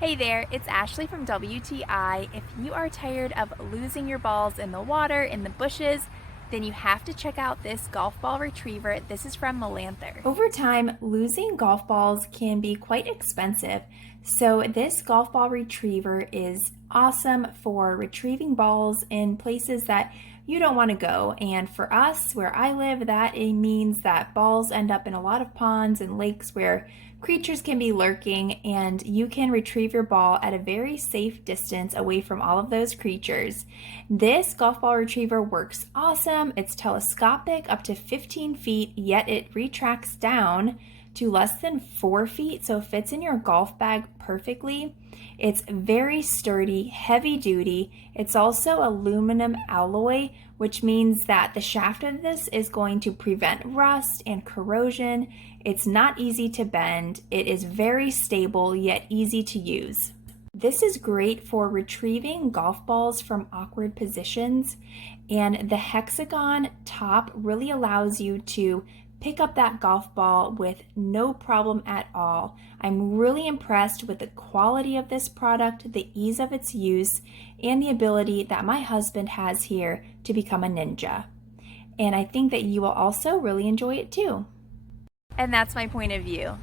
Hey there, it's Ashley from WTI. If you are tired of losing your balls in the water, in the bushes, then you have to check out this golf ball retriever. This is from Melanther. Over time, losing golf balls can be quite expensive, so this golf ball retriever is awesome for retrieving balls in places that you don't want to go. And for us, where I live, that it means that balls end up in a lot of ponds and lakes where creatures can be lurking, and you can retrieve your ball at a very safe distance away from all of those creatures. This golf ball retriever works awesome. It's telescopic up to 15 feet, yet it retracts down to less than 4 feet, so it fits in your golf bag perfectly. It's very sturdy, heavy duty. It's also aluminum alloy, which means that the shaft of this is going to prevent rust and corrosion. It's not easy to bend. It is very stable yet easy to use. This is great for retrieving golf balls from awkward positions, and the hexagon top really allows you to pick up that golf ball with no problem at all. I'm really impressed with the quality of this product, the ease of its use, and the ability that my husband has here to become a ninja. And I think that you will also really enjoy it too. And that's my point of view.